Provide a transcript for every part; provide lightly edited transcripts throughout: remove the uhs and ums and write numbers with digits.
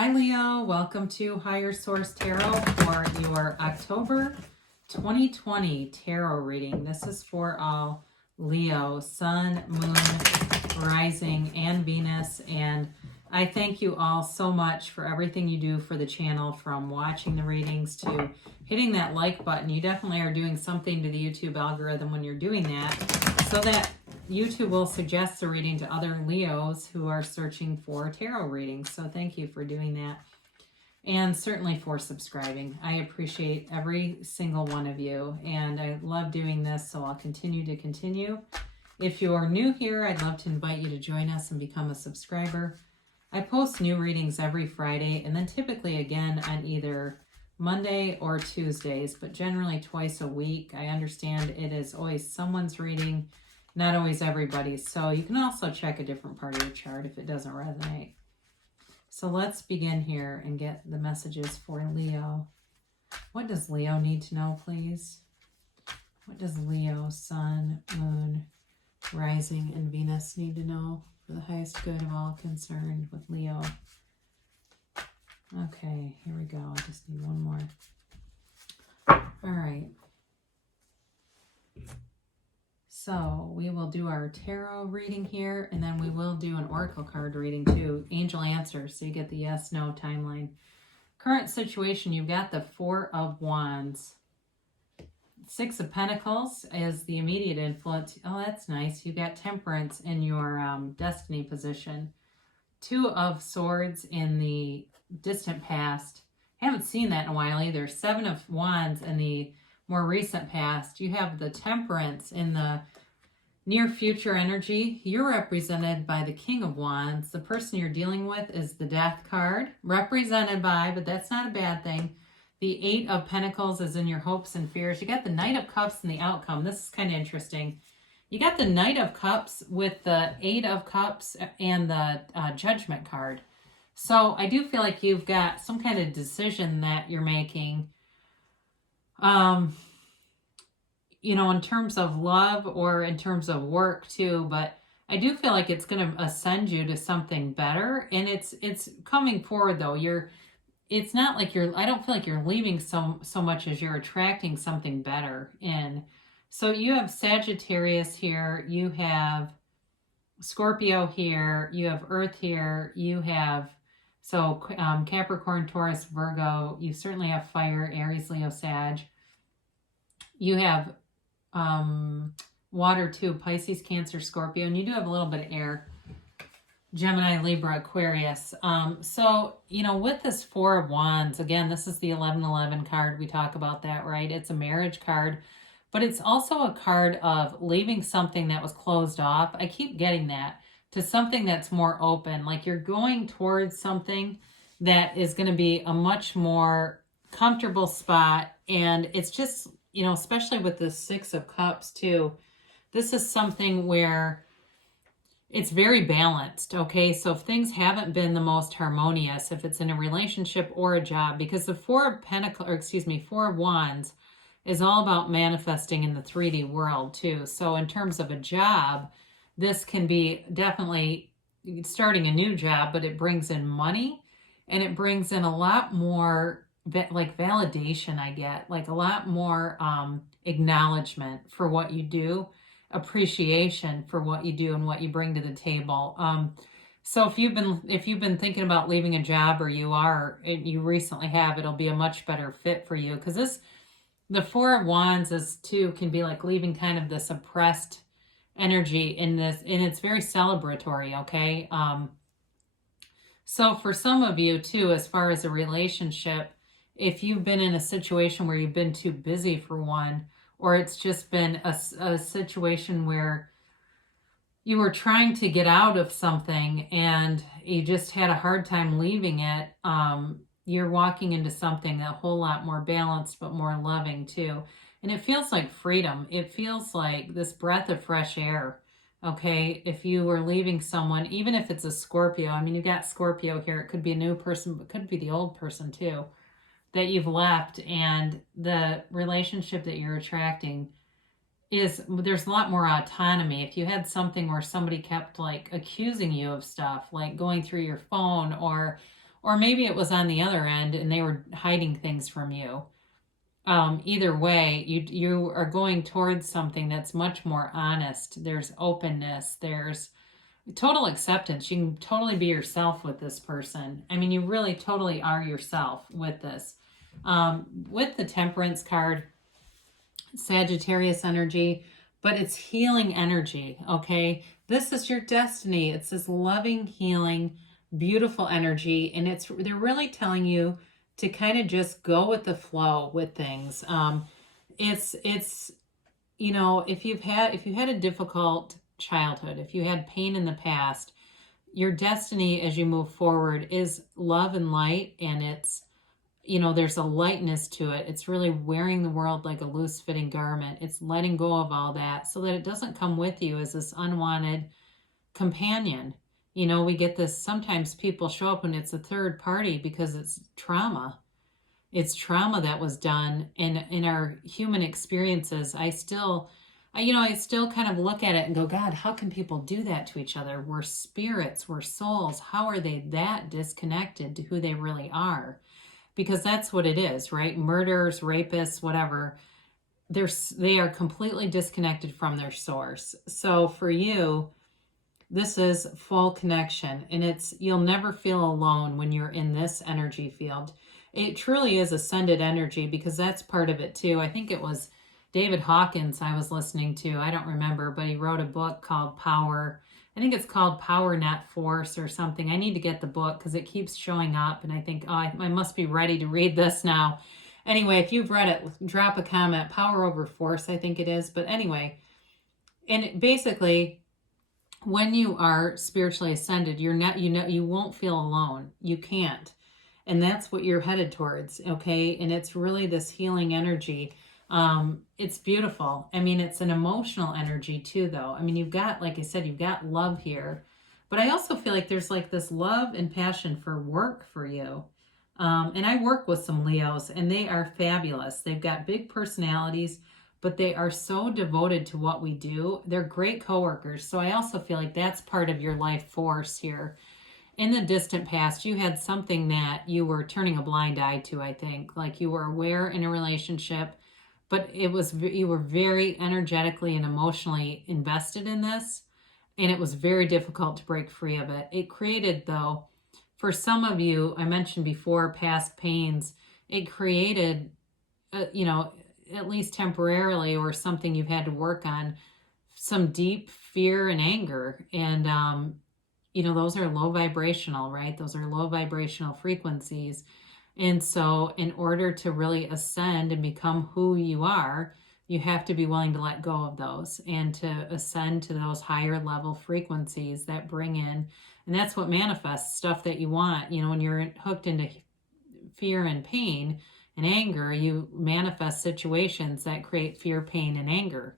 Hi Leo, welcome to Higher Source Tarot for your October 2020 tarot reading. This is for all Leo, Sun, Moon, Rising, and Venus. And I thank you all so much for everything you do for the channel, from watching the readings to hitting that like button. You definitely are doing something to the YouTube algorithm when you're doing that, so that YouTube will suggest the reading to other Leos who are searching for tarot readings. So thank you for doing that. And certainly for subscribing. I appreciate every single one of you. And I love doing this, so I'll continue. If you are new here, I'd love to invite you to join us and become a subscriber. I post new readings every Friday, and then typically again on either Monday or Tuesdays, but generally twice a week. I understand it is always someone's reading, not always everybody's. So you can also check a different part of your chart if it doesn't resonate. So let's begin here and get the messages for Leo. What does Leo need to know, please? What does Leo, Sun, Moon, Rising, and Venus need to know for the highest good of all concerned with Leo? Okay, here we go. I just need one more. All right. So we will do our tarot reading here, and then we will do an oracle card reading too. Angel answers, so you get the yes, no timeline. Current situation, you've got the Four of Wands. Six of Pentacles is the immediate influence. Oh, that's nice. You've got Temperance in your destiny position. Two of Swords in the distant past. Haven't seen that in a while either. Seven of Wands in the more recent past. You have the Temperance in the near future energy. You're represented by the King of Wands. The person you're dealing with is the Death card, represented by, but that's not a bad thing. The Eight of Pentacles is in your hopes and fears. You got the Knight of Cups in the outcome. This is kind of interesting. You got the Knight of Cups with the Eight of Cups and the Judgment card. So I do feel like you've got some kind of decision that you're making, you know, in terms of love or in terms of work too. But I do feel like it's going to ascend you to something better. And it's coming forward though. It's not like I don't feel like you're leaving so much as you're attracting something better in. So you have Sagittarius here, you have Scorpio here, you have Earth here, you have Capricorn, Taurus, Virgo, you certainly have fire, Aries, Leo, Sag. You have water too, Pisces, Cancer, Scorpio, and you do have a little bit of air, Gemini, Libra, Aquarius. So, you know, with this Four of Wands, again, this is the 1111 card. We talk about that, right? It's a marriage card, but it's also a card of leaving something that was closed off. I keep getting that, to something that's more open. Like you're going towards something that is going to be a much more comfortable spot. And it's just, you know, especially with the Six of Cups too, this is something where it's very balanced, okay? So if things haven't been the most harmonious, if it's in a relationship or a job, because the Four of Wands is all about manifesting in the 3D world too. So in terms of a job, this can be definitely starting a new job, but it brings in money and it brings in a lot more like validation. I get like a lot more acknowledgement for what you do, appreciation for what you do and what you bring to the table. So if you've been thinking about leaving a job, or you recently have, it'll be a much better fit for you, because the Four of Wands can be like leaving kind of this oppressed energy in this, and it's very celebratory, okay? So for some of you too, as far as a relationship, if you've been in a situation where you've been too busy for one, or it's just been a situation where you were trying to get out of something and you just had a hard time leaving it, you're walking into something a whole lot more balanced, but more loving too. And it feels like freedom. It feels like this breath of fresh air, okay? If you were leaving someone, even if it's a Scorpio, I mean, you got Scorpio here. It could be a new person, but it could be the old person too, that you've left. And the relationship that you're attracting there's a lot more autonomy. If you had something where somebody kept like accusing you of stuff, like going through your phone or or maybe it was on the other end and they were hiding things from you. Either way, you are going towards something that's much more honest. There's openness. There's total acceptance. You can totally be yourself with this person. I mean, you really totally are yourself with this. With the Temperance card, Sagittarius energy, but it's healing energy, okay? This is your destiny. It's this loving, healing, beautiful energy, and they're really telling you to kind of just go with the flow with things. It's you know, if you had a difficult childhood, if you had pain in the past, your destiny as you move forward is love and light, and it's, you know, there's a lightness to it. It's really wearing the world like a loose fitting garment. It's letting go of all that so that it doesn't come with you as this unwanted companion. You know, we get this, sometimes people show up when it's a third party because it's trauma. It's trauma that was done. And in our human experiences, I still kind of look at it and go, God, how can people do that to each other? We're spirits, we're souls. How are they that disconnected to who they really are? Because that's what it is, right? Murderers, rapists, whatever, they are completely disconnected from their source. So for you, this is full connection, and you'll never feel alone when you're in this energy field. It truly is ascended energy, because that's part of it too. I think it was David Hawkins I was listening to. I don't remember, but he wrote a book called Power. I think it's called Power Not Force or something. I need to get the book because it keeps showing up, and I think, oh, I must be ready to read this now. Anyway, if you've read it, drop a comment. Power Over Force, I think it is. But anyway, and basically, when you are spiritually ascended, you won't feel alone. You can't. And that's what you're headed towards, okay? And it's really this healing energy. It's beautiful. I mean, it's an emotional energy too, though. I mean, you've got, like I said, you've got love here, but I also feel like there's like this love and passion for work for you. And I work with some Leos, and they are fabulous. They've got big personalities, but they are so devoted to what we do. They're great coworkers. So I also feel like that's part of your life force here. In the distant past, you had something that you were turning a blind eye to, I think. Like you were aware in a relationship, but you were very energetically and emotionally invested in this, and it was very difficult to break free of it. It created, though, for some of you, I mentioned before, past pains, it created, at least temporarily, or something you've had to work on, some deep fear and anger. And, those are low vibrational, right? Those are low vibrational frequencies. And so in order to really ascend and become who you are, you have to be willing to let go of those and to ascend to those higher level frequencies that bring in, and that's what manifests stuff that you want. You know, when you're hooked into fear and pain and anger, you manifest situations that create fear, pain, and anger.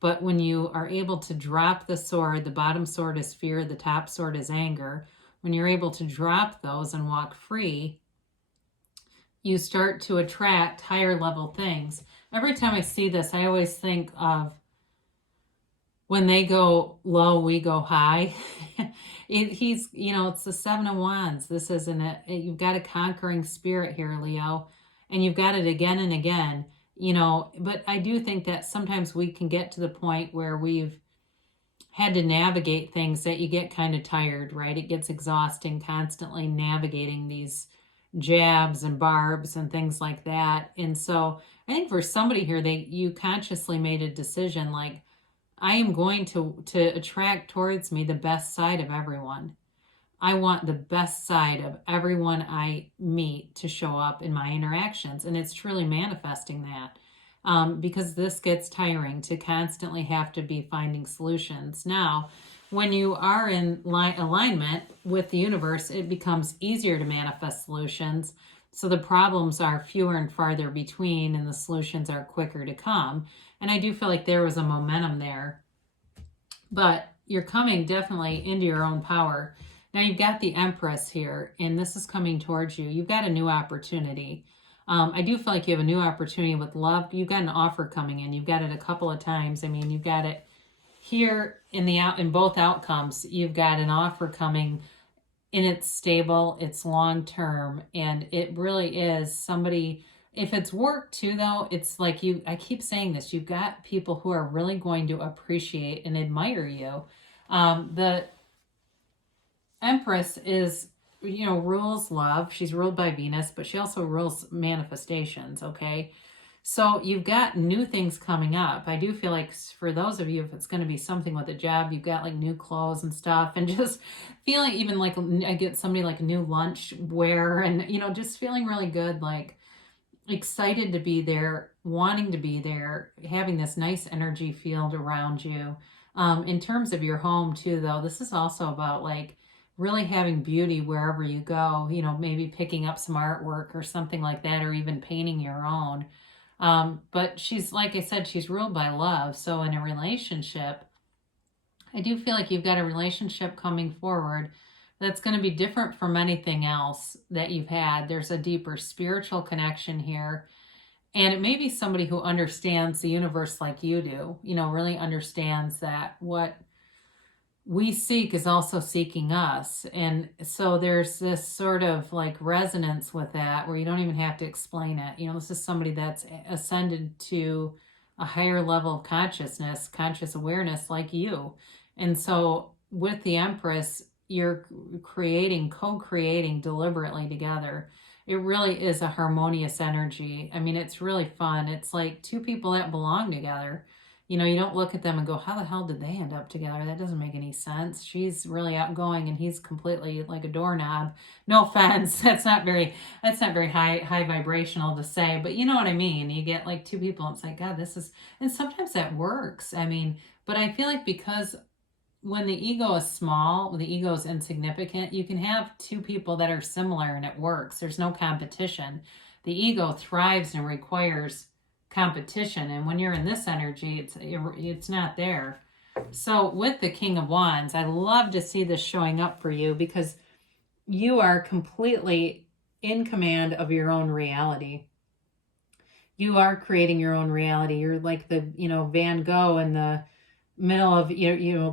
But when you are able to drop the sword, the bottom sword is fear, the top sword is anger. When you're able to drop those and walk free, you start to attract higher level things. Every time I see this, I always think of when they go low, we go high. It's the Seven of Wands. This isn't it. You've got a conquering spirit here, Leo, and you've got it again and again. But I do think that sometimes we can get to the point where we've had to navigate things that you get kind of tired, right? It gets exhausting constantly navigating these jabs and barbs and things like that. And so I think for somebody here, you consciously made a decision, like, I am going to attract towards me the best side of everyone. I want the best side of everyone I meet to show up in my interactions. And it's truly manifesting that, because this gets tiring to constantly have to be finding solutions. Now, when you are in alignment with the universe, it becomes easier to manifest solutions. So the problems are fewer and farther between, and the solutions are quicker to come. And I do feel like there was a momentum there. But you're coming definitely into your own power. Now you've got the Empress here, and this is coming towards you. You've got a new opportunity. I do feel like you have a new opportunity with love. You've got an offer coming in. You've got it a couple of times. I mean, you've got it here in both outcomes. You've got an offer coming and it's stable, it's long term, and it really is somebody. If it's work too, though, it's like I keep saying this, you've got people who are really going to appreciate and admire you. The Empress is, rules love. She's ruled by Venus, but she also rules manifestations, okay? So you've got new things coming up. I do feel like for those of you, if it's going to be something with a job, you've got like new clothes and stuff, and just feeling even like I get somebody like new lunch wear, and just feeling really good, like excited to be there, wanting to be there, having this nice energy field around you. In terms of your home too, though, this is also about like really having beauty wherever you go, maybe picking up some artwork or something like that, or even painting your own. But she's, like I said, she's ruled by love. So in a relationship, I do feel like you've got a relationship coming forward that's going to be different from anything else that you've had. There's a deeper spiritual connection here. And it may be somebody who understands the universe like you do, really understands that what we seek is also seeking us. And so there's this sort of like resonance with that where you don't even have to explain it. This is somebody that's ascended to a higher level of consciousness, conscious awareness like you. And so with the Empress, you're co-creating deliberately together. It really is a harmonious energy. I mean, it's really fun. It's like two people that belong together. You don't look at them and go, how the hell did they end up together? That doesn't make any sense. She's really outgoing and he's completely like a doorknob. No offense. That's not very high vibrational to say, but you know what I mean? You get like two people and it's like, God, and sometimes that works. I mean, but I feel like because when the ego is small, when the ego is insignificant, you can have two people that are similar and it works. There's no competition. The ego thrives and requires competition, and when you're in this energy, it's not there. So with the King of Wands, I love to see this showing up for you because you are completely in command of your own reality. You are creating your own reality. You're like the Van Gogh in the middle of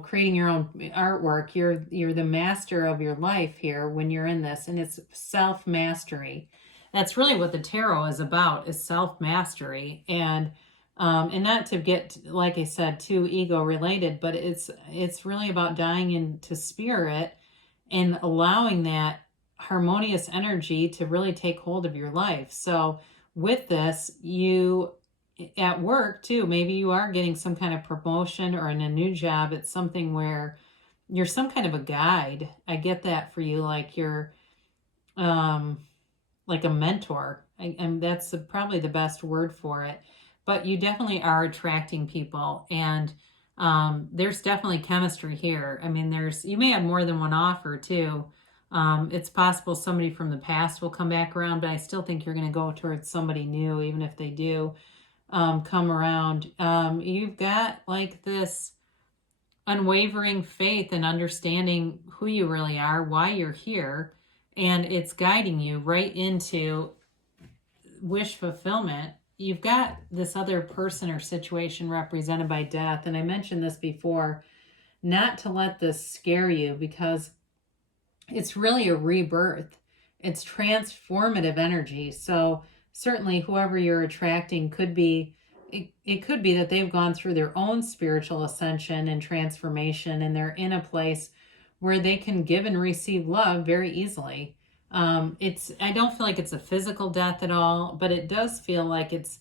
creating your own artwork. You're the master of your life here when you're in this, and it's self-mastery. That's really what the tarot is about, is self-mastery. And not to get, like I said, too ego related, but it's really about dying into spirit and allowing that harmonious energy to really take hold of your life. So with this, you at work too, maybe you are getting some kind of promotion or in a new job. It's something where you're some kind of a guide. I get that for you, like you're like a mentor, and that's probably the best word for it. But you definitely are attracting people, and there's definitely chemistry here. I mean, you may have more than one offer too. It's possible somebody from the past will come back around, but I still think you're going to go towards somebody new, even if they do come around. You've got like this unwavering faith and understanding who you really are, why you're here, and it's guiding you right into wish fulfillment. You've got this other person or situation represented by death, and I mentioned this before, not to let this scare you because it's really a rebirth. It's transformative energy. So certainly whoever you're attracting could be, it could be that they've gone through their own spiritual ascension and transformation, and they're in a place where they can give and receive love very easily. I don't feel like it's a physical death at all, but it does feel like it's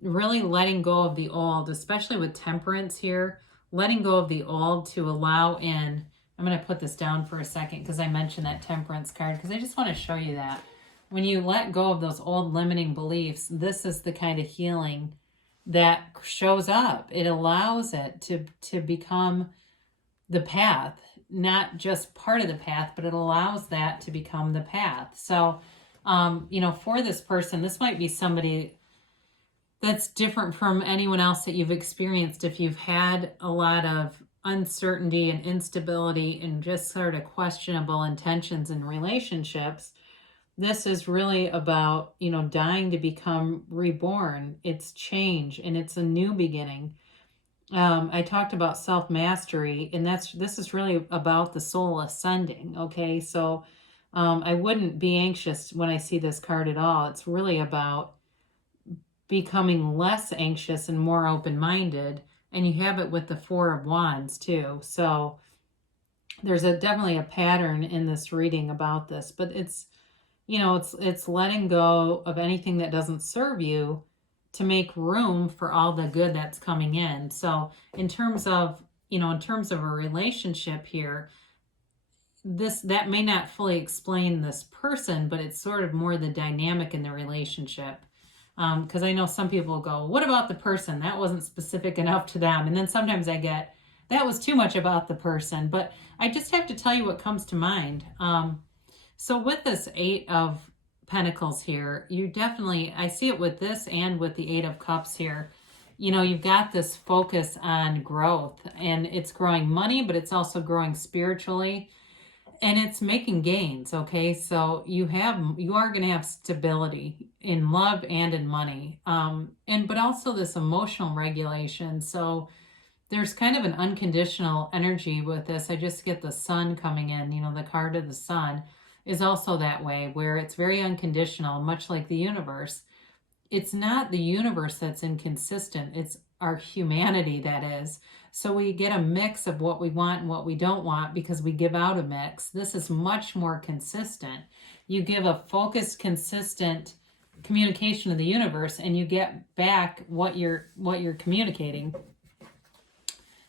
really letting go of the old, especially with Temperance here, letting go of the old to allow in. I'm going to put this down for a second because I mentioned that Temperance card because I just want to show you that. When you let go of those old limiting beliefs, this is the kind of healing that shows up. It allows it to become the path, not just part of the path, but it allows that to become the path. So, for this person, this might be somebody that's different from anyone else that you've experienced. If you've had a lot of uncertainty and instability and just sort of questionable intentions in relationships, this is really about, dying to become reborn. It's change and it's a new beginning. I talked about self mastery, and this is really about the soul ascending. Okay, so I wouldn't be anxious when I see this card at all. It's really about becoming less anxious and more open minded, and you have it with the Four of Wands too. So there's definitely a pattern in this reading about this, but it's, it's letting go of anything that doesn't serve you to make room for all the good that's coming in. So in terms of, a relationship here, that may not fully explain this person, but it's sort of more the dynamic in the relationship. Because I know some people go, what about the person? That wasn't specific enough to them. And then sometimes I get, that was too much about the person. But I just have to tell you what comes to mind. So with this Eight of Pentacles here, you definitely, I see it with this and with the Eight of Cups here. You've got this focus on growth, and it's growing money, but it's also growing spiritually, and it's making gains. Okay, so you are going to have stability in love and in money, but also this emotional regulation. So there's kind of an unconditional energy with this. I just get the sun coming in. The card of the sun is also that way, where it's very unconditional, much like the universe. It's not the universe that's inconsistent, it's our humanity that is. So we get a mix of what we want and what we don't want because we give out a mix. This is much more consistent. You give a focused, consistent communication to the universe, and you get back what you're communicating.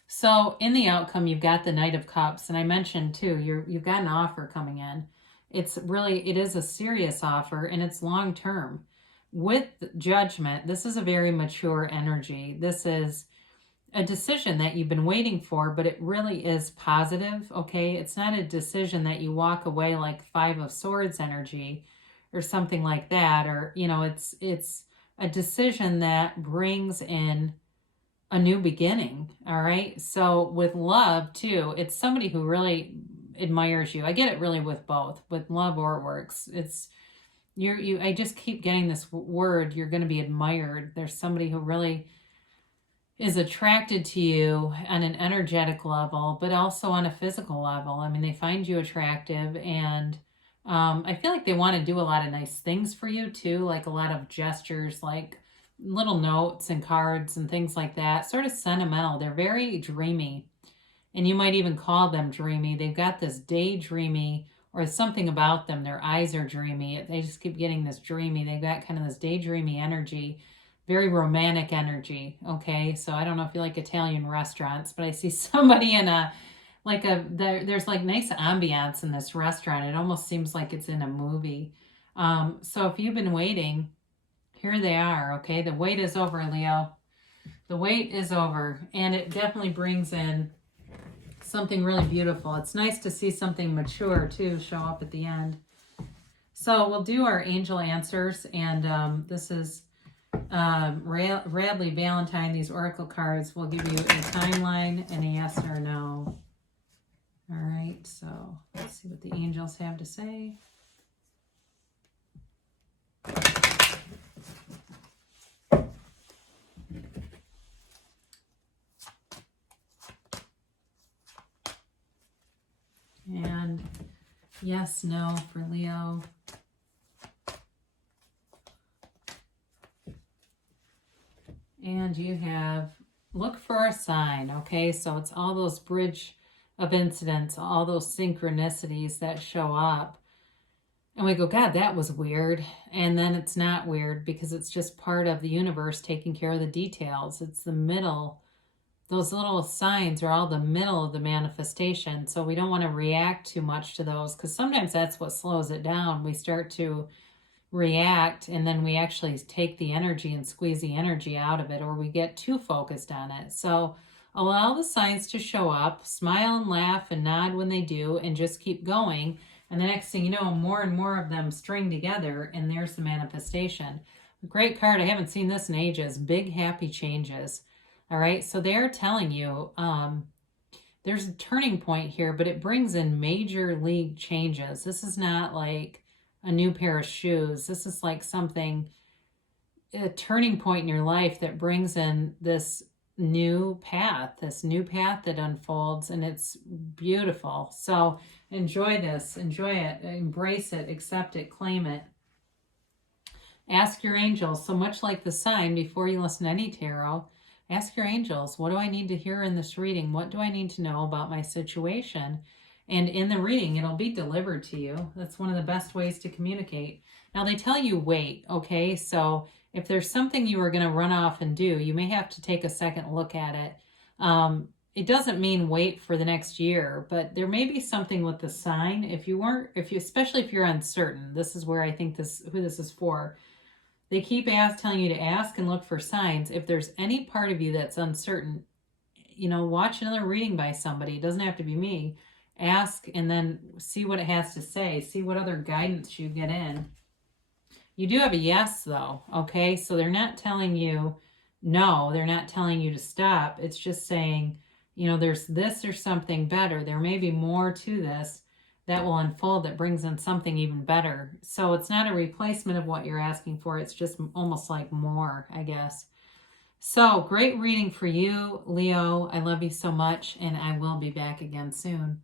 So in the outcome, you've got the Knight of Cups, and I mentioned too, you've got an offer coming in. It is a serious offer, and it's long term. With Judgment, this is a very mature energy. This is a decision that you've been waiting for, but it really is positive. Okay, it's not a decision that you walk away like Five of Swords energy or something like that, or it's a decision that brings in a new beginning. All right, so with love too, it's somebody who really admires you. I get it really with both, with love or works. It's I just keep getting this word, you're going to be admired. There's somebody who really is attracted to you on an energetic level, but also on a physical level. I mean, they find you attractive, and I feel like they want to do a lot of nice things for you too, like a lot of gestures, like little notes and cards and things like that. Sort of sentimental. They're very dreamy, and you might even call them dreamy. They've got this daydreamy, or something about them. Their eyes are dreamy. They just keep getting this dreamy. They've got kind of this daydreamy energy, very romantic energy. Okay, so I don't know if you like Italian restaurants, but I see somebody in there's like nice ambiance in this restaurant. It almost seems like it's in a movie. So if you've been waiting, here they are. Okay, the wait is over, Leo. The wait is over, and it definitely brings in something really beautiful. It's nice to see something mature too show up at the end. So we'll do our angel answers, and this is Radley Valentine. These oracle cards will give you a timeline and a yes or no. All right, so let's see what the angels have to say. And yes, no for Leo. And you have look for a sign. Okay, so it's all those bridge of incidents, all those synchronicities that show up. And we go, God, that was weird. And then it's not weird because it's just part of the universe taking care of the details. It's the middle. Those little signs are all the middle of the manifestation. So we don't want to react too much to those, because sometimes that's what slows it down. We start to react, and then we actually take the energy and squeeze the energy out of it, or we get too focused on it. So allow the signs to show up, smile and laugh and nod when they do, and just keep going. And the next thing you know, more and more of them string together, and there's the manifestation. A great card. I haven't seen this in ages. Big happy changes. All right, so they're telling you there's a turning point here, but it brings in major league changes. This is not like a new pair of shoes. This is like something, a turning point in your life that brings in this new path, that unfolds, and it's beautiful. So enjoy this, enjoy it, embrace it, accept it, claim it. Ask your angels. So much like the sign, before you listen to any tarot, ask your angels, what do I need to hear in this reading? What do I need to know about my situation? And in the reading, it'll be delivered to you. That's one of the best ways to communicate. Now, they tell you wait, okay? So if there's something you are going to run off and do, you may have to take a second look at it. It doesn't mean wait for the next year, but there may be something with the sign. Especially if you're uncertain, this is where I think who this is for. They keep telling you to ask and look for signs. If there's any part of you that's uncertain, watch another reading by somebody. It doesn't have to be me. Ask and then see what it has to say. See what other guidance you get in. You do have a yes, though, okay? So they're not telling you no. They're not telling you to stop. It's just saying, there's this or something better. There may be more to this that will unfold that brings in something even better. So it's not a replacement of what you're asking for. It's just almost like more, I guess. So great reading for you, Leo. I love you so much, and I will be back again soon.